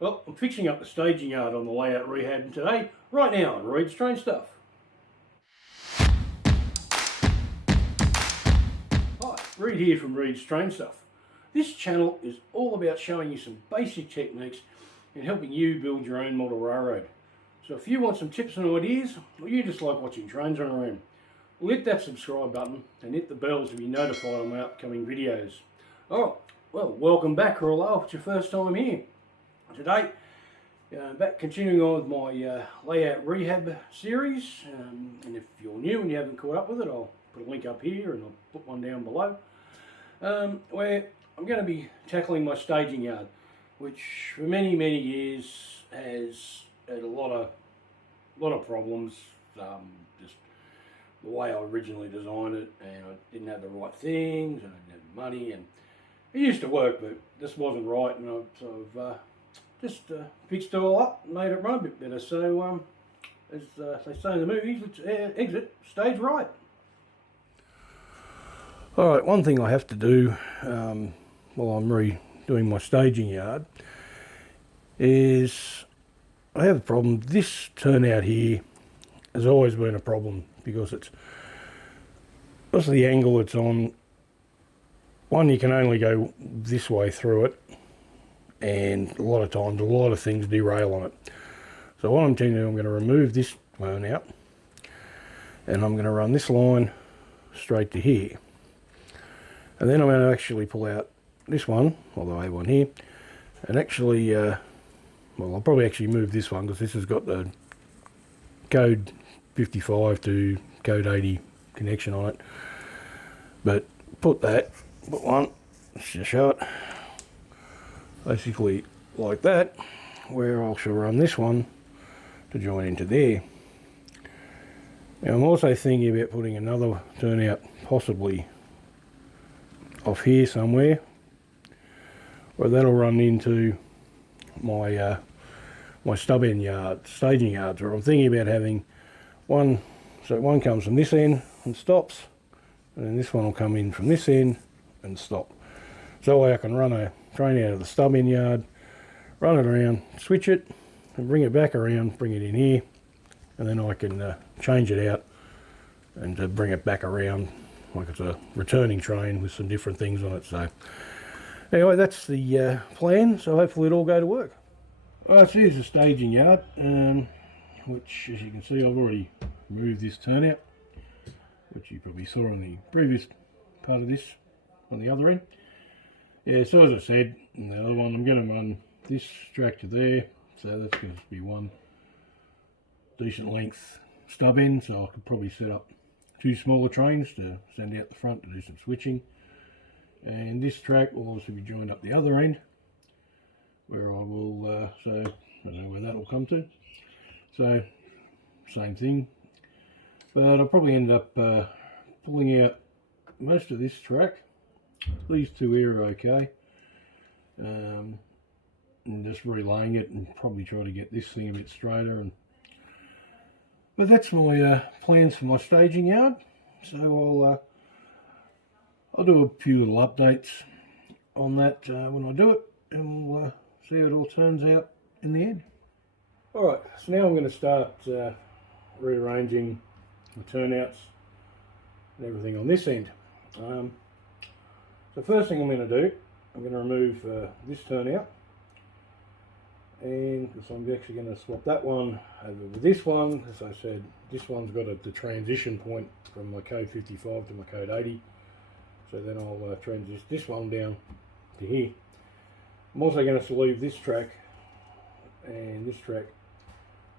Well, I'm fixing up the staging yard on the layout rehab today, right now on Reid's Train Stuff. Hi, Reid here from Reid's Train Stuff. This channel is all about showing you some basic techniques and helping you build your own model railroad. So if you want some tips and ideas, or you just like watching trains run around, well, hit that subscribe button and hit the bell to be notified on my upcoming videos. Oh, well, welcome back, or hello if it's your first time here. Today, back continuing on with my layout rehab series, and if you're new and you haven't caught up with it, I'll put a link up here and I'll put one down below, where I'm going to be tackling my staging yard, which for many years has had a lot of problems. Just the way I originally designed it, and I didn't have the right things, and I didn't have the money, and it used to work, but this wasn't right, and I've sort of just fixed it all up and made it run a bit better. So, as they say in the movies, let's exit stage right. Alright, one thing I have to do while I'm redoing my staging yard is I have a problem. This turnout here has always been a problem because it's the angle it's on. One, you can only go this way through it, and a lot of times a lot of things derail on it. So what I'm going to do, I'm going to remove this one out, and I'm going to run this line straight to here, and then I'm going to actually pull out this one, or the A1 here, and actually well, I'll probably actually move this one because this has got the code 55 to code 80 connection on it, but put one, let's just show it, basically like that, where I shall run this one to join into there. Now I'm also thinking about putting another turnout possibly off here somewhere, where that'll run into my my stub end yard, staging yards, where I'm thinking about having one, so one comes from this end and stops, and then this one will come in from this end and stop. So that way I can run a train out of the stub end yard, run it around, switch it, and bring it back around, bring it in here, and then I can change it out and bring it back around like it's a returning train with some different things on it. So anyway, that's the plan, so hopefully it'll all go to work. Alright, so here's the staging yard, which, as you can see, I've already removed this turnout, which you probably saw on the previous part of this on the other end. Yeah, so as I said, in the other one, I'm going to run this track to there, so that's going to be one decent length stub end, so I could probably set up two smaller trains to send out the front to do some switching. And this track will also be joined up the other end, where I will, so I don't know where that will come to. So, same thing, but I'll probably end up pulling out most of this track. These two here are okay, and just relaying it and probably try to get this thing a bit straighter. But that's my plans for my staging yard. So I'll do a few little updates on that when I do it, and we'll see how it all turns out in the end. Alright, so now I'm going to start rearranging the turnouts and everything on this end. The first thing I'm going to do, I'm going to remove this turnout, and because I'm actually going to swap that one over with this one. As I said, this one's got the transition point from my code 55 to my code 80, so then I'll transition this one down to here. I'm also going to leave this track and this track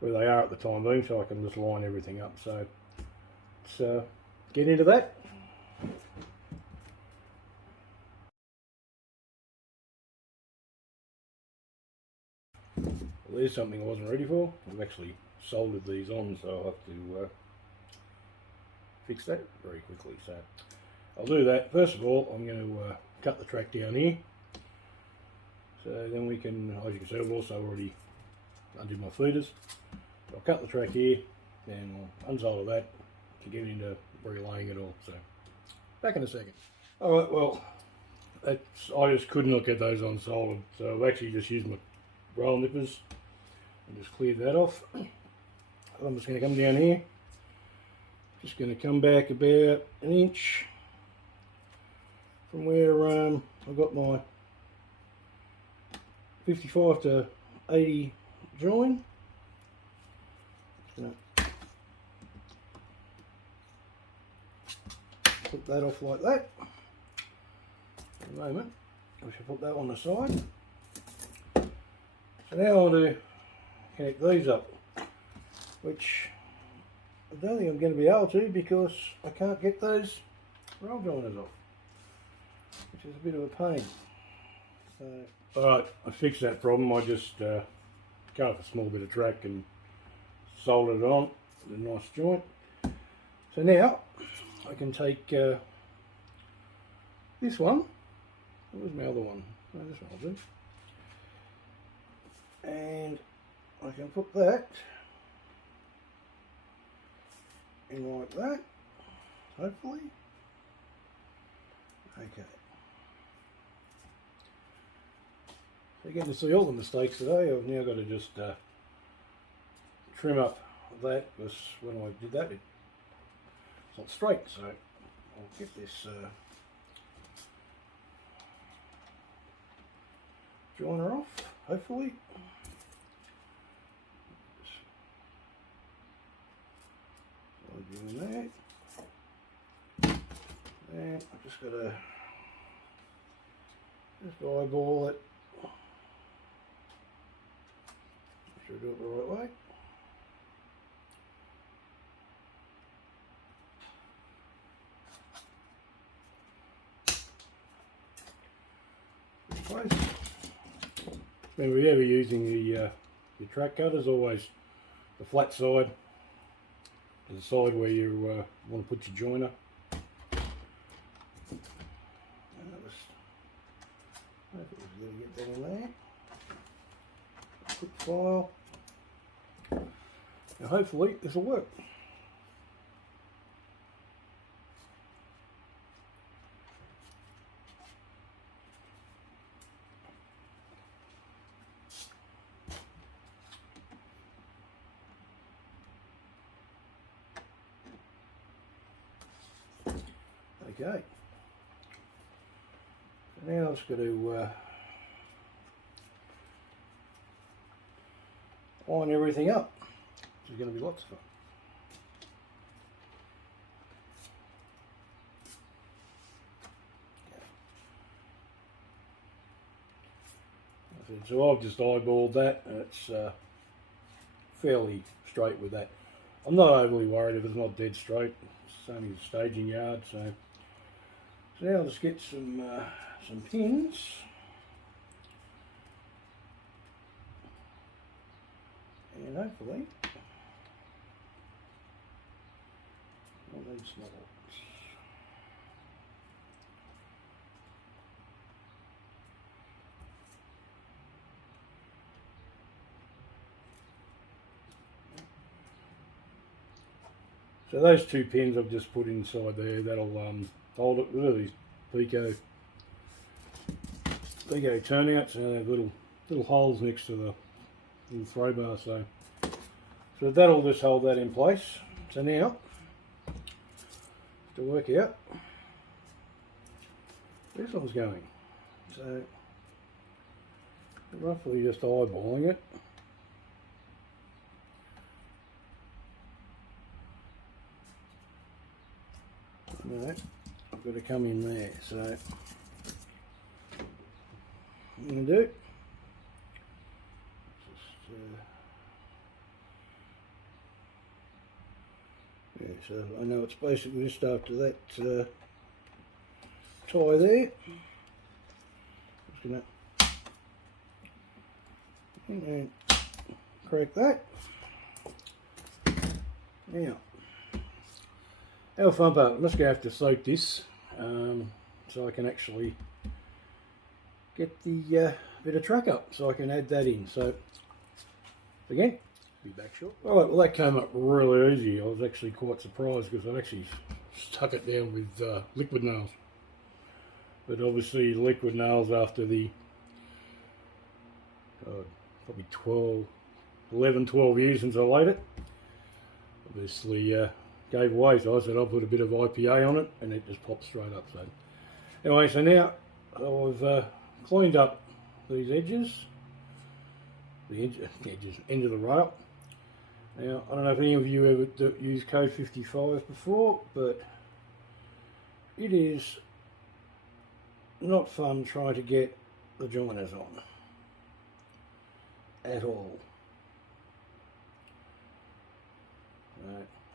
where they are at the time being, so I can just line everything up. So let's get into that. Well, there's something I wasn't ready for. I've actually soldered these on, so I'll have to fix that very quickly. So I'll do that. First of all, I'm going to cut the track down here. So then we can, as you can see, I've also already undid my feeders. So I'll cut the track here, and I'll unsolder that to get into relaying it all. So back in a second. Alright, well, I just could not get those unsoldered, so I've actually just used my roll nippers and just clear that off. I'm just going to come down here, just going to come back about an inch from where I've got my 55 to 80 join. Just going to put that off like that. For a moment, I should put that on the side. So now I'll do connect these up, which I don't think I'm going to be able to because I can't get those roll joiners off, which is a bit of a pain. So, alright, I fixed that problem. I just cut off a small bit of track and soldered it on with a nice joint. So now I can take this one. Where's my other one? No, this one will do. And I can put that in like that, hopefully. Okay. So again, to see all the mistakes today, I've now got to just trim up that, because when I did that, it's not straight. So I'll get this joiner off, hopefully. Doing that, and I've just got to just eyeball it. Make sure I do it the right way. When we're ever using the track cutters, always the flat side. The side where you want to put your joiner. I hope it was going to get that in there. Quick file. Now hopefully this will work. Okay, so now I've just got to line everything up, which is going to be lots of fun. Okay. So I've just eyeballed that, and it's fairly straight with that. I'm not overly worried if it's not dead straight. It's only a staging yard, so now let's get some pins. And hopefully we'll need some more. So those two pins I've just put inside there, that'll hold it. Look at these Pico turnouts, and they have little holes next to the little throw bar, so that'll just hold that in place. So now to work out this one's going. So roughly just eyeballing it. No, I've got to come in there, so what I'm going to do, yeah, so I know it's basically just after that tie there. Just going to and crack that. Now, our fun part, I'm just going to have to soak this so I can actually get the bit of track up, so I can add that in. So again, be back short. Alright, well that came up really easy. I was actually quite surprised because I'd actually stuck it down with liquid nails. But obviously liquid nails after the probably 11, 12 years since I laid it. Obviously gave way, so I said I'll put a bit of IPA on it, and it just popped straight up. So anyway, so now I've cleaned up these edges, the end of the rail. Now, I don't know if any of you ever used Code 55 before, but it is not fun trying to get the joiners on at all.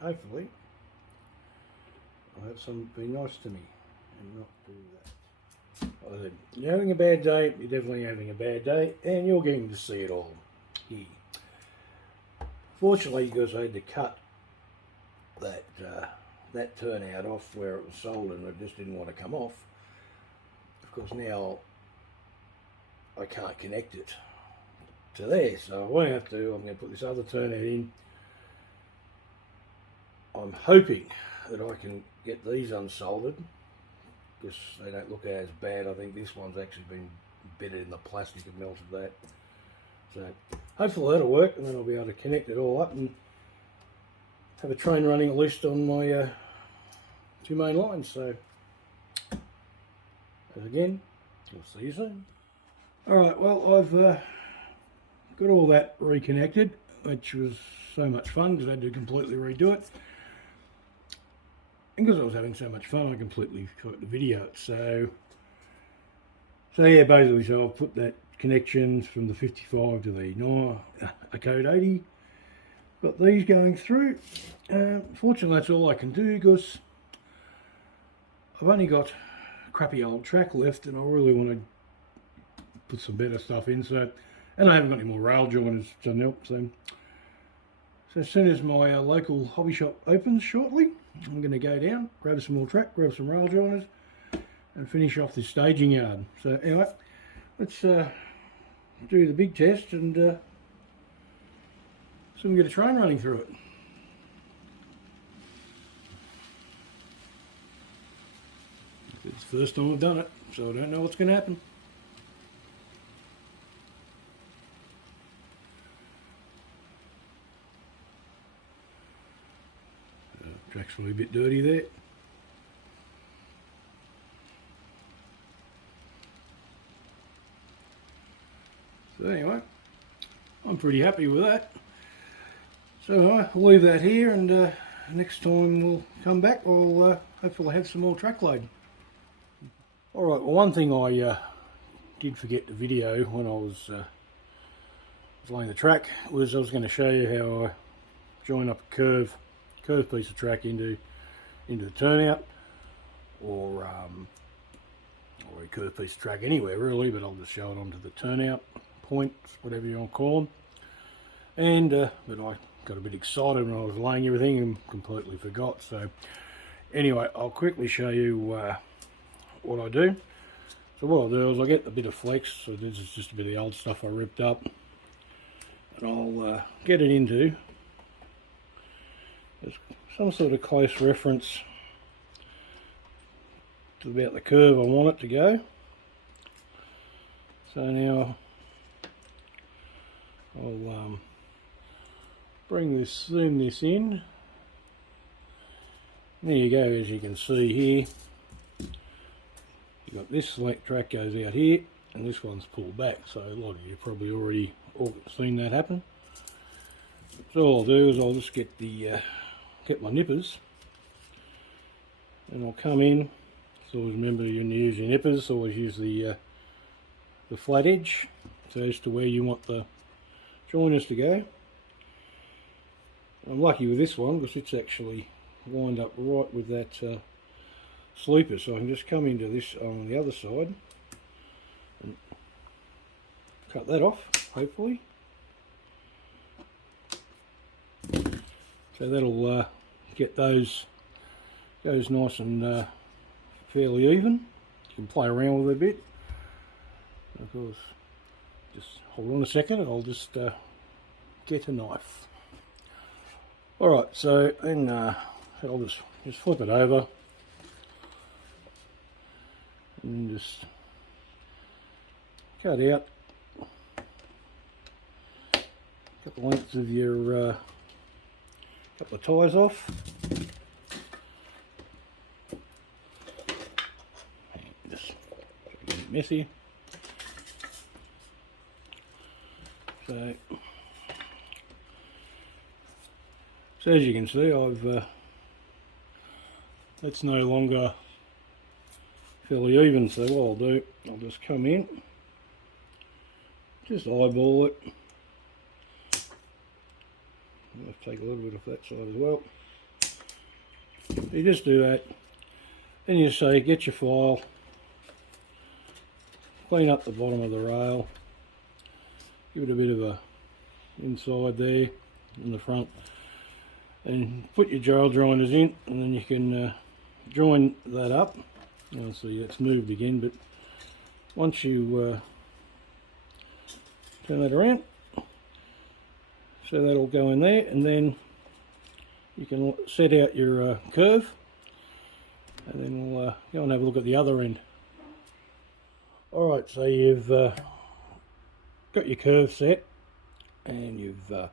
Hopefully I'll have someone be nice to me and not do that. Like I said, you're having a bad day, you're definitely having a bad day, and you're getting to see it all here. Fortunately, because I had to cut that turnout off where it was soldered and it just didn't want to come off. Of course, now I can't connect it to there, so I won't have to. I'm going to put this other turnout in. I'm hoping that I can get these unsoldered because they don't look as bad. I think this one's actually been bedded in the plastic and melted that. So hopefully that'll work, and then I'll be able to connect it all up and have a train running at least on my two main lines. So again, we'll see you soon. Alright, well, I've got all that reconnected, which was so much fun because I had to completely redo it. And because I was having so much fun, I completely forgot to video it. So yeah, basically, so I've put that connections from the 55 to the code 80. Got these going through. Fortunately, that's all I can do because I've only got a crappy old track left, and I really want to put some better stuff in. So, and I haven't got any more rail joiners to help. So as soon as my local hobby shop opens shortly, I'm going to go down, grab some more track, grab some rail joiners, and finish off this staging yard. So anyway, let's do the big test and so we can get a train running through it. It's the first time I've done it, so I don't know what's going to happen. Track's probably a bit dirty there. So anyway, I'm pretty happy with that. So I'll leave that here, and next time we'll come back, we'll hopefully have some more track load. Alright, well, one thing I did forget to video when I was laying the track was I was going to show you how I join up a curved piece of track into the turnout, or a curved piece of track anywhere really, but I'll just show it onto the turnout points, whatever you want to call them. And but I got a bit excited when I was laying everything and completely forgot. So anyway, I'll quickly show you what I do. So what I'll do is I'll get a bit of flex. So this is just a bit of the old stuff I ripped up, and I'll get it into some sort of close reference to about the curve I want it to go. So now I'll zoom this in. There you go, as you can see here. You've got this select track goes out here, and this one's pulled back. So a lot of you probably already seen that happen. So all I'll do is I'll just get my nippers, and I'll come in. So always remember, you use your nippers. Always use the flat edge, so as to where you want the joiners to go. I'm lucky with this one because it's actually lined up right with that sleeper, so I can just come into this on the other side and cut that off, hopefully. So that'll get those nice and fairly even. You can play around with it a bit. Of course, just hold on a second, I'll just get a knife. Alright, so then I'll just flip it over and just cut out couple of lengths of your couple of ties off. Just get it messy. So as you can see, that's no longer fairly even, so what I'll do, I'll just come in, just eyeball it. I'll take a little bit off that side as well. You just do that, then you say get your file, clean up the bottom of the rail, give it a bit of a inside there in the front, and put your jail joiners in, and then you can join that up. You'll see it's moved again, but once you turn that around, so that'll go in there, and then you can set out your curve, and then we'll go and have a look at the other end. Alright, so you've got your curve set, and you've got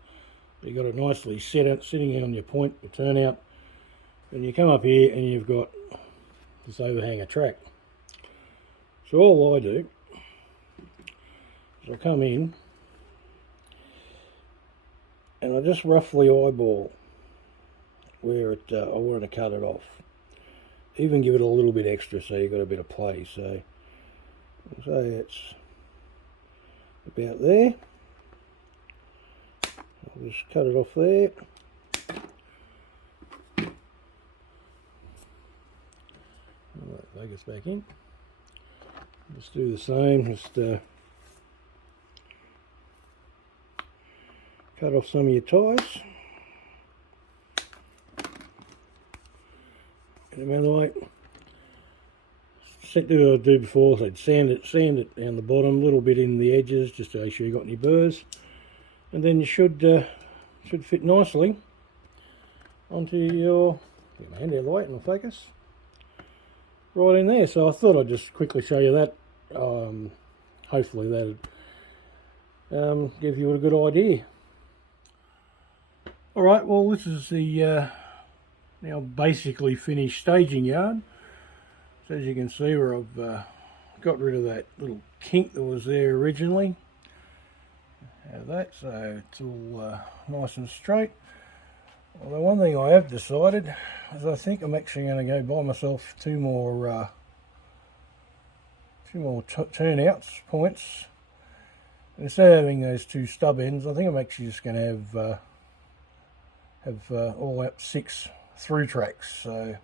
it nicely sitting on your point, your turnout, and you come up here and you've got this overhang of track. So all I do is I come in and I just roughly eyeball where I want to cut it off. Even give it a little bit extra so you've got a bit of play. So I'll say it's about there. I'll just cut it off there. Alright, focus back in. Just do the same, just cut off some of your ties. And then like do what I do before, so I'd sand it down the bottom, a little bit in the edges, just to make sure you got any burrs, and then you should fit nicely onto your. Get my hand out of the way and I'll focus right in there. So I thought I'd just quickly show you that. Hopefully that'd give you a good idea. All right, well this is the now basically finished staging yard. So as you can see, where I've got rid of that little kink that was there originally. Have that, so it's all nice and straight. Although one thing I have decided is I think I'm actually going to go buy myself two more turnouts points. And instead of having those two stub ends, I think I'm actually just going to have all out 6 through tracks. So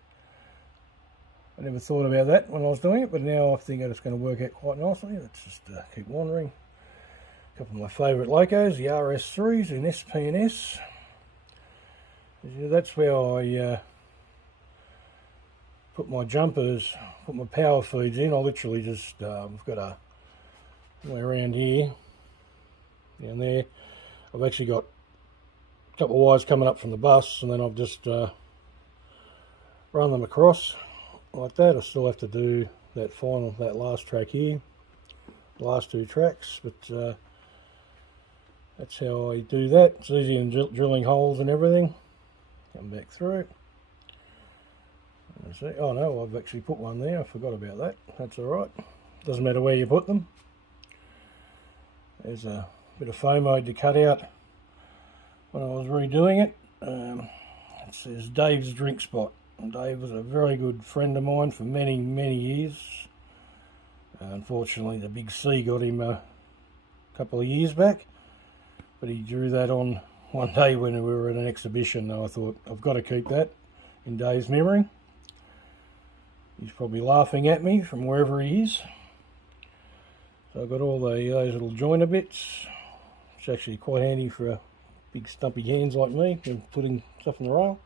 I never thought about that when I was doing it, but now I think it's going to work out quite nicely. Let's just keep wandering. A couple of my favourite locos, the RS3s in SP and S. That's where I put my jumpers, put my power feeds in. I literally just, I've got a way around here, down there. I've actually got a couple of wires coming up from the bus, and then I've just run them across like that. I still have to do that last track here, the last 2 tracks, but that's how I do that. It's easy in drilling holes and everything. Come back through. See, oh no, I've actually put one there. I forgot about that. That's alright. Doesn't matter where you put them. There's a bit of foam I had to cut out when I was redoing it. It says Dave's Drink Spot. And Dave was a very good friend of mine for many, many years. Unfortunately, the big C got him a couple of years back. But he drew that on one day when we were at an exhibition, and I thought, I've got to keep that in Dave's memory. He's probably laughing at me from wherever he is. So I've got all those little joiner bits. It's actually quite handy for big stumpy hands like me when putting stuff in the rail.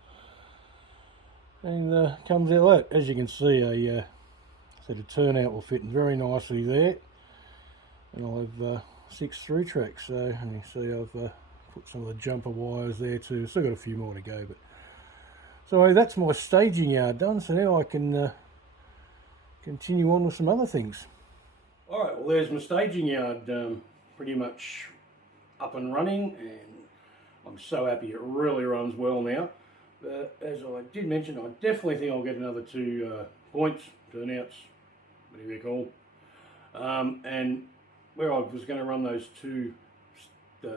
And comes out like that. As you can see, a set of turnout will fit very nicely there. And I'll have 6 through tracks. So you see I've put some of the jumper wires there too. Still got a few more to go, but so that's my staging yard done. So now I can continue on with some other things. All right, well there's my staging yard pretty much up and running, and I'm so happy it really runs well now. As I did mention, I definitely think I'll get another 2 points, turnouts, whatever you call them. And where I was going to run those 2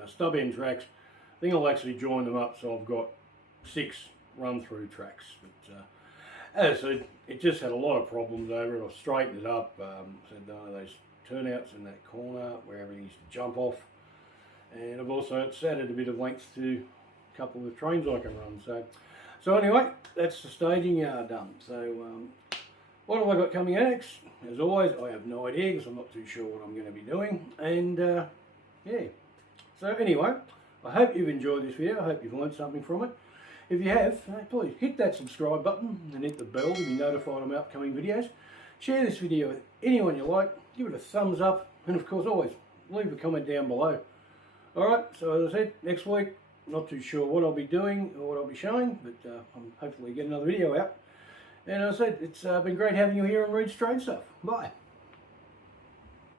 stub end tracks, I think I'll actually join them up so I've got 6 run through tracks. But as I said, it just had a lot of problems over it. I've straightened it up, said those turnouts in that corner where everything used to jump off, and I've also added a bit of length to a couple of trains I can run. So anyway, that's the staging done. So what have I got coming next? As always, I have no idea because I'm not too sure what I'm going to be doing. And yeah, so anyway, I hope you've enjoyed this video. I hope you've learned something from it. If you have, please hit that subscribe button and hit the bell to be notified of my upcoming videos. Share this video with anyone you like, give it a thumbs up, and of course always leave a comment down below. Alright, so as I said, next week, not too sure what I'll be doing or what I'll be showing, but I'll hopefully get another video out. And as I said, it's been great having you here on Reid's Trade Stuff. Bye.